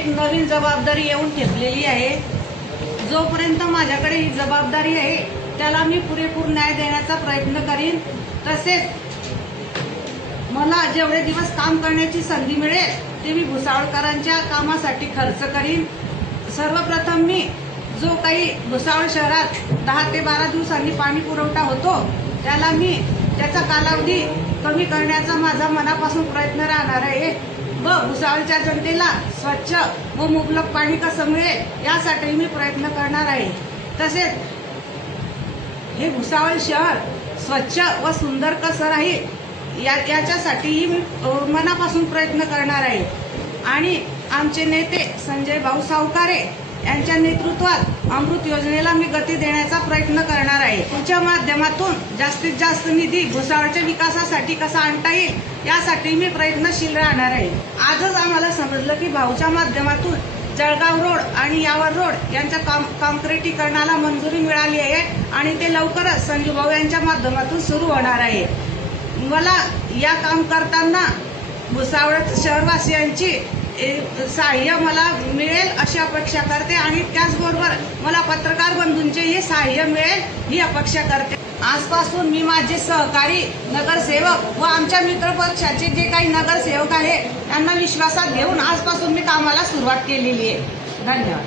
एक नवीन जबाबदारी येऊन ठेपलेली आहे। जोपर्यंत माझ्याकडे ही जबाबदारी आहे त्याला मी पुरेपूर न्याय देण्याचा प्रयत्न करीन। तसेच मला जेवढे दिवस काम करण्याची संधी मिळेल ते मी भुसावळकरांच्या कामासाठी खर्च करीन। सर्वप्रथम मी जो काही भुसावळ शहरात 10 ते 12 दिवसांनी पाणी पुरवठा होतो त्याचा कालावधी कमी करण्याचा माझा मनापासून प्रयत्न राहणार आहे व भुसावळच्या जनतेला स्वच्छ व मुबलक पाणी कसं मिळेल यासाठी मी प्रयत्न करणार आहे। तसेच हे भुसावळ शहर स्वच्छ व सुंदर कसं राहील याच्यासाठीही मी मनापासून प्रयत्न करणार आहे। आणि आमचे नेते संजय भाऊ सावकारे यांच्या नेतृत्वात अमृत योजनेला मी गती देण्याचा प्रयत्न करणार आहे। तुमच्या माध्यमातून जास्तीत जास्त निधी भुसावळच्या विकासासाठी कसा आणता येईल यासाठी मी प्रयत्नशील राहणार आहे। आजच आम्हाला समजलं की भाऊच्या माध्यमातून जळगाव रोड आणि यावर रोड यांच्या काँक्रिटीकरणाला मंजुरी मिळाली आहे आणि ते लवकरच संजू भाऊ यांच्या माध्यमातून सुरू होणार आहे। मला या काम करताना भुसावळ शहरवासियांची सहाय्य मला मिळेल अशी अपेक्षा करते आणि त्याचबरोबर मला पत्रकार बंधूंचेही सहाय्य मिळेल ही अपेक्षा करते। आजपासून मी माझे सहकारी नगरसेवक व आमच्या मित्रपक्षाचे जे काही नगरसेवक आहे त्यांना विश्वासात घेऊन आजपासून मी कामाला सुरुवात केलेली आहे। धन्यवाद।